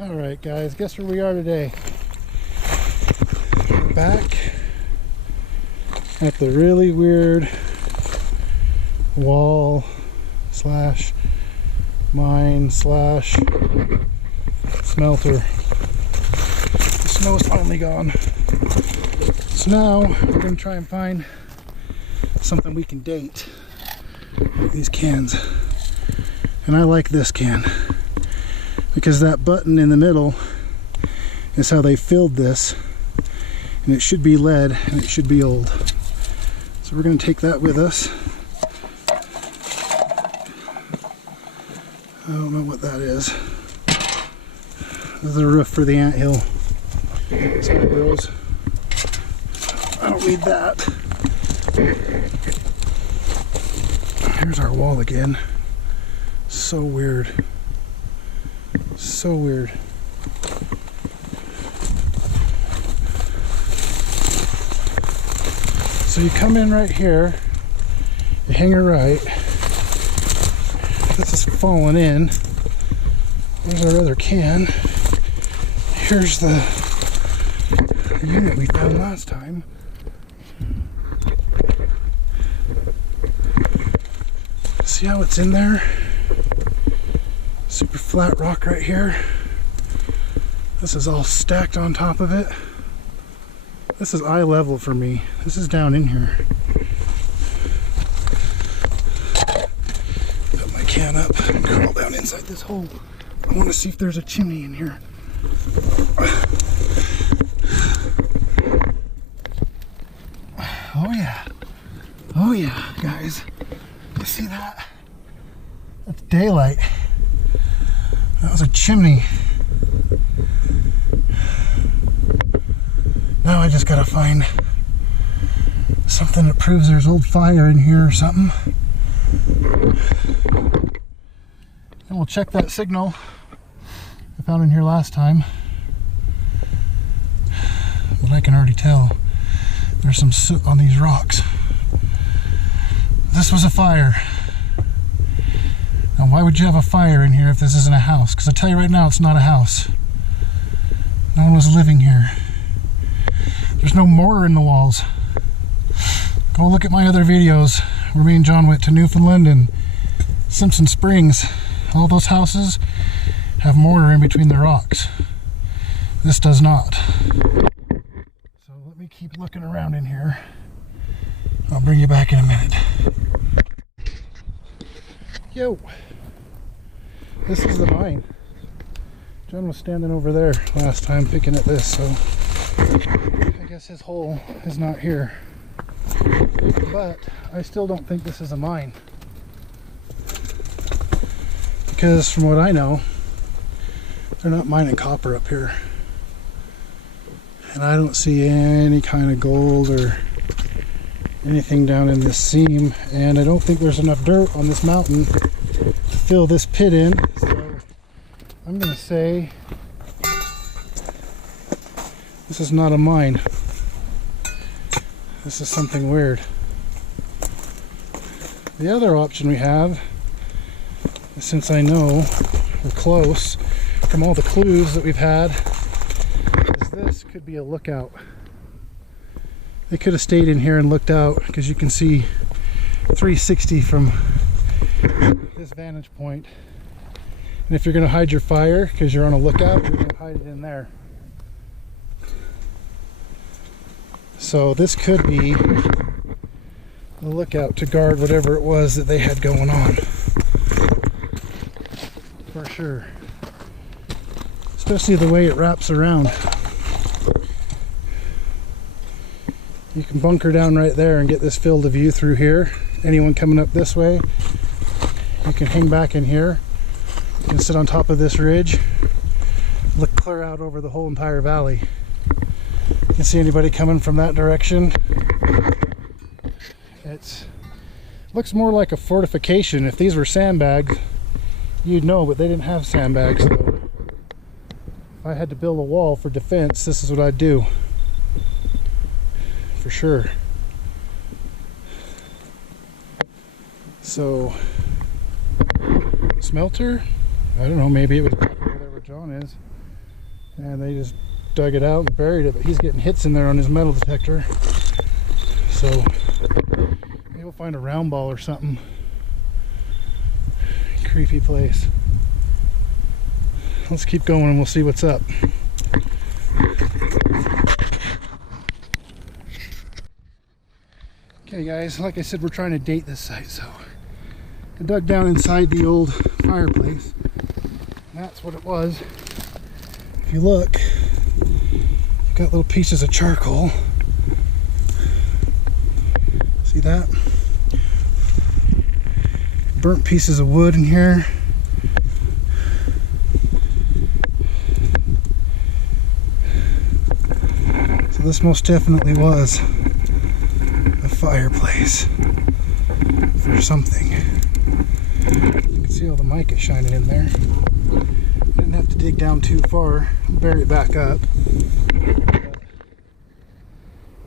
Alright guys, guess where we are today? We're back at the really weird wall slash mine slash smelter. The snow's finally gone. So now we're going to try and find something we can date these cans. And I like this can, because that button in the middle is how they filled this, and it should be lead and it should be old. So we're going to take that with us. I don't know what that is. This is the roof for the anthill. Sorry bros, I don't need that. Here's our wall again. So weird. So weird. So you come in right here, you hang a right. This is falling in. There's our other can. Here's the unit we found last time. See how it's in there? Super flat rock right here. This is all stacked on top of it. This is eye level for me. This is down in here. Put my can up and crawl down inside this hole. I want to see if there's a chimney in here. Oh yeah. Oh yeah, guys. You see that? That's daylight. That was a chimney. Now I just gotta find something that proves there's old fire in here or something. And we'll check that signal I found in here last time. But I can already tell there's some soot on these rocks. This was a fire. Now, why would you have a fire in here if this isn't a house? Because I tell you right now, it's not a house. No one was living here. There's no mortar in the walls. Go look at my other videos where me and John went to Newfoundland and Simpson Springs. All those houses have mortar in between the rocks. This does not. So let me keep looking around in here. I'll bring you back in a minute. Yo! This is the mine. John was standing over there last time picking at this, so I guess his hole is not here. But I still don't think this is a mine. Because from what I know, they're not mining copper up here. And I don't see any kind of gold or anything down in this seam, and I don't think there's enough dirt on this mountain to fill this pit in, so I'm gonna say this is not a mine. This is something weird. The other option we have, since I know we're close from all the clues that we've had, is this could be a lookout. They could have stayed in here and looked out, because you can see 360 from this vantage point. And if you're going to hide your fire because you're on a lookout, you're going to hide it in there. So this could be a lookout to guard whatever it was that they had going on. For sure. Especially the way it wraps around. You can bunker down right there and get this field of view through here. Anyone coming up this way, you can hang back in here. You can sit on top of this ridge, look clear out over the whole entire valley. You can see anybody coming from that direction. It looks more like a fortification. If these were sandbags, you'd know, but they didn't have sandbags. So if I had to build a wall for defense, this is what I'd do. For sure. So, smelter? I don't know, maybe it was back over there where John is. and they just dug it out and buried it, but he's getting hits in there on his metal detector. So maybe we'll find a round ball or something. Creepy place. Let's keep going and we'll see what's up. Okay guys, like I said, we're trying to date this site, so I dug down inside the old fireplace. And that's what it was. If you look, you've got little pieces of charcoal. See that? Burnt pieces of wood in here. So this most definitely was a fireplace for something. You can see all the mica shining in there. Didn't have to dig down too far, bury it back up.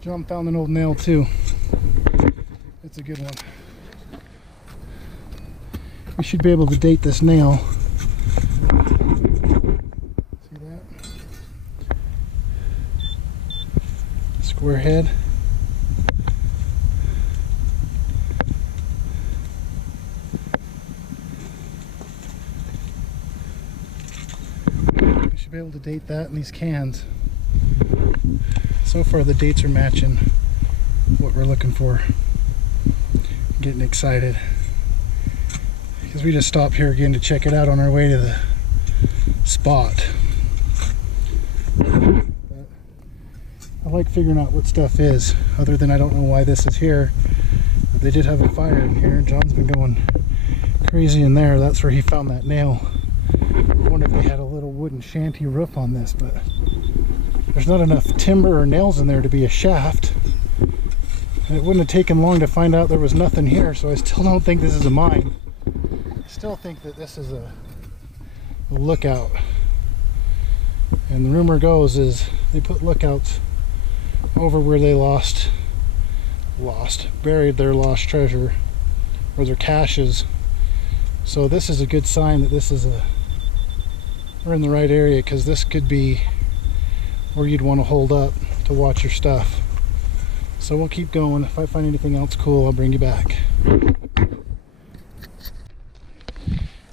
John found an old nail too. It's a good one. We should be able to date this nail. See that? Square head. We should be able to date that in these cans. So far the dates are matching what we're looking for. Getting excited. Because we just stopped here again to check it out on our way to the spot. But I like figuring out what stuff is, other than I don't know why this is here. But they did have a fire in here. John's been going crazy in there. That's where he found that nail. I wonder if they had a little wooden shanty roof on this, but there's not enough timber or nails in there to be a shaft. And it wouldn't have taken long to find out there was nothing here, so I still don't think this is a mine. I still think that this is a lookout. And the rumor goes is they put lookouts over where they buried their lost treasure, or their caches. So this is a good sign that we're in the right area, because this could be where you'd want to hold up to watch your stuff. So we'll keep going. If I find anything else cool, I'll bring you back.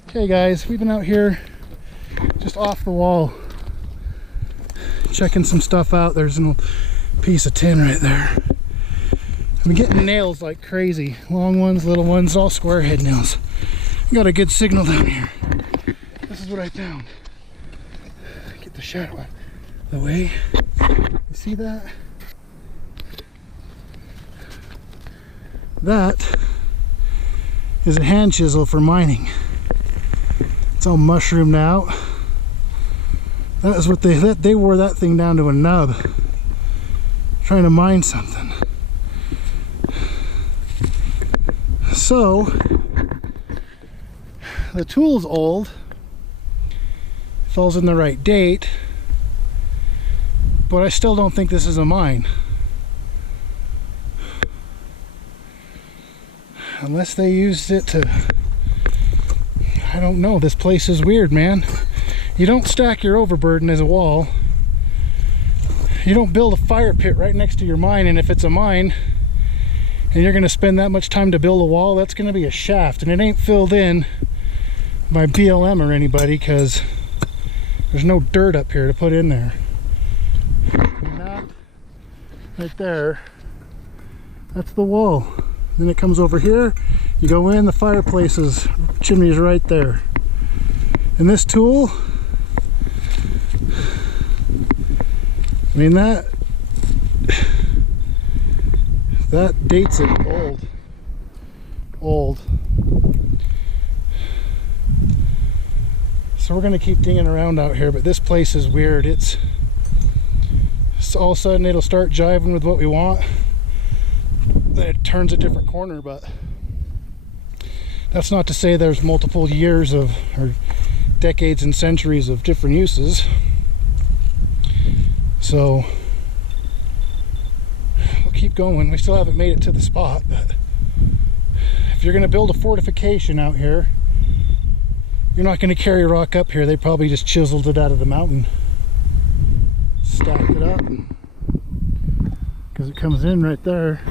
Okay guys, we've been out here just off the wall checking some stuff out. There's a piece of tin right there. I've been getting nails like crazy. Long ones, little ones, all square head nails. We got a good signal down here. This is what I found. Get the shadow out of the way. You see that? That is a hand chisel for mining. It's all mushroomed out. That is what they wore that thing down to a nub, trying to mine something. So the tool's old, falls in the right date, but I still don't think this is a mine. Unless they used it to, I don't know, this place is weird, man. You don't stack your overburden as a wall. You don't build a fire pit right next to your mine, and if it's a mine and you're gonna spend that much time to build a wall, that's gonna be a shaft, and it ain't filled in by BLM or anybody, because there's no dirt up here to put in there. And that right there, that's the wall. Then it comes over here, you go in, the fireplace's chimney is right there. And this tool, I mean, that dates it old. So we're gonna keep dinging around out here, but this place is weird. It's all of a sudden it'll start jiving with what we want. Then it turns a different corner, but that's not to say there's multiple years of, or decades and centuries of different uses. So we'll keep going. We still haven't made it to the spot, but if you're gonna build a fortification out here, you're not gonna carry rock up here. They probably just chiseled it out of the mountain. stacked it up because it comes in right there.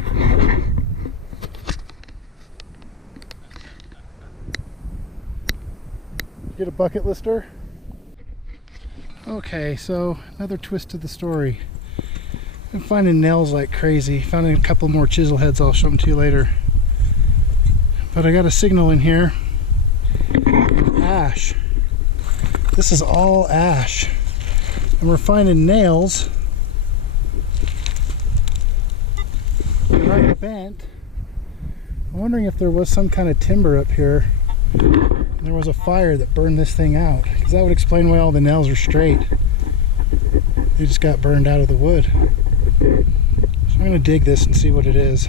Get a bucket lister. Okay, so another twist to the story. I'm finding nails like crazy. Found a couple more chisel heads. I'll show them to you later. But I got a signal in here. Ash. This is all ash. And we're finding nails that aren't bent. I'm wondering if there was some kind of timber up here. There was a fire that burned this thing out, because that would explain why all the nails are straight. They just got burned out of the wood. So I'm going to dig this and see what it is.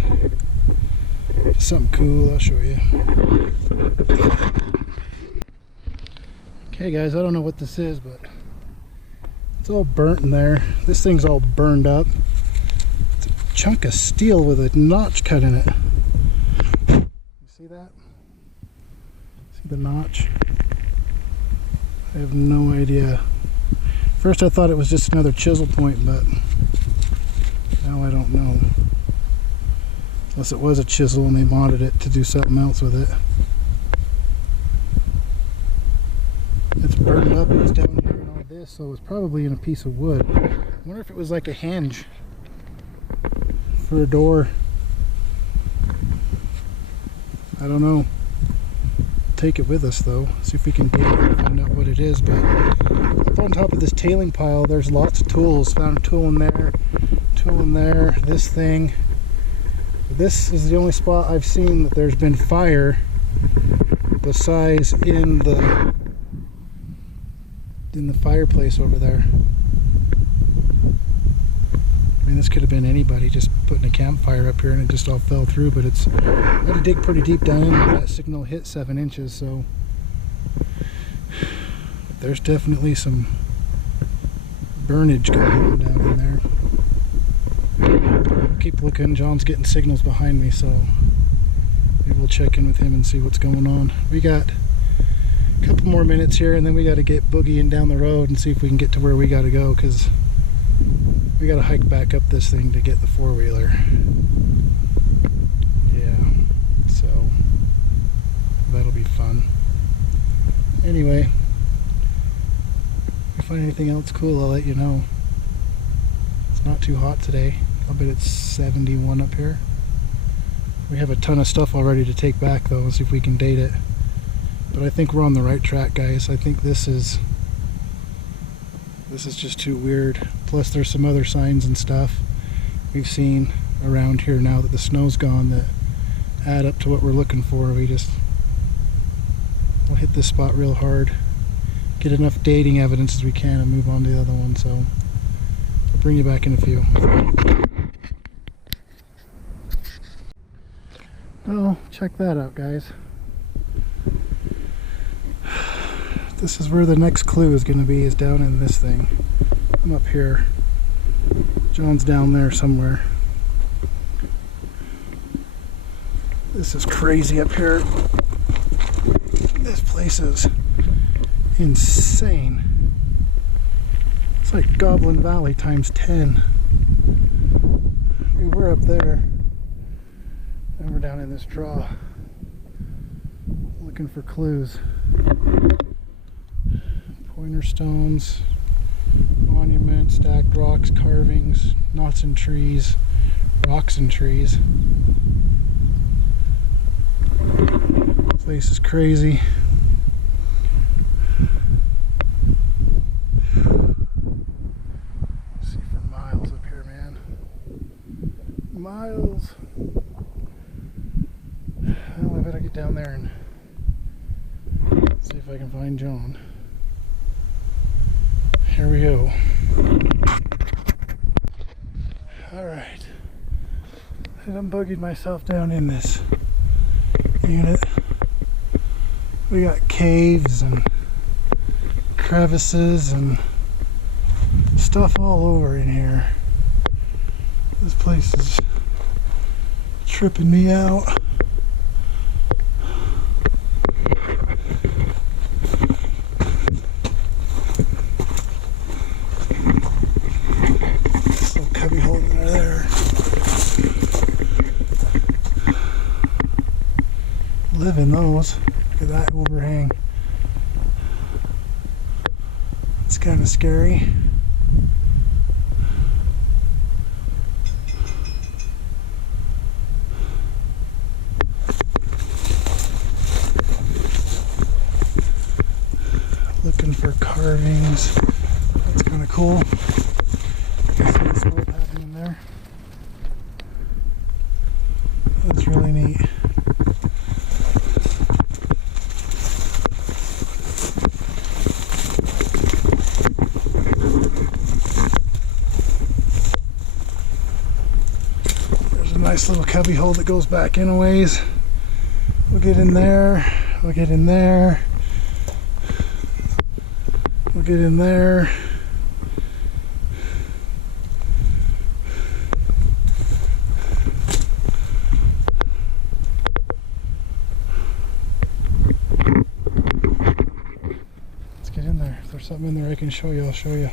Just something cool, I'll show you. Okay guys, I don't know what this is, but it's all burnt in there. This thing's all burned up. It's a chunk of steel with a notch cut in it. You see that? The notch. I have no idea. First I thought it was just another chisel point, but now I don't know. Unless it was a chisel and they modded it to do something else with it. It's burned up and it's down here and all this, so it's probably in a piece of wood. I wonder if it was like a hinge for a door. I don't know. Take it with us though, see if we can dig it and find out what it is. But up on top of this tailing pile there's lots of tools. Found a tool in there, this thing. This is the only spot I've seen that there's been fire besides in the fireplace over there. I mean, this could have been anybody just putting a campfire up here and it just all fell through, but it's, I had to dig pretty deep down in there. That signal hit 7 inches, so there's definitely some burnage going on down in there. I'll keep looking. John's getting signals behind me, so maybe we'll check in with him and see what's going on. We got a couple more minutes here and then we got to get boogieing down the road and see if we can get to where we got to go, because we gotta hike back up this thing to get the four-wheeler. Yeah, so that'll be fun. Anyway, if I find anything else cool, I'll let you know. It's not too hot today. I'll bet it's 71 up here. We have a ton of stuff already to take back though, and see if we can date it. But I think we're on the right track, guys. I think this is just too weird. Plus there's some other signs and stuff we've seen around here now that the snow's gone that add up to what we're looking for. We'll hit this spot real hard, get enough dating evidence as we can, and move on to the other one. So I'll bring you back in a few. Oh, check that out, guys. This is where the next clue is going to be, is down in this thing. I'm up here. John's down there somewhere. This is crazy up here. This place is insane. It's like Goblin Valley times 10. We were up there, and we're down in this draw looking for clues. Pointer stones, monuments, stacked rocks, carvings, knots and trees, rocks and trees. This place is crazy. See for miles up here, man. Miles. Well, I better get down there and see if I can find John. Here we go. Alright. I buggied myself down in this unit. We got caves and crevices and stuff all over in here. This place is tripping me out. live in those. Look at that overhang. It's kind of scary. Looking for carvings. That's kind of cool. You can see the scroll pattern in there. That's really neat. There's a nice little cubby hole that goes back in a ways. We'll get in there. We'll get in there. We'll get in there. Let's get in there. If there's something in there I can show you, I'll show you.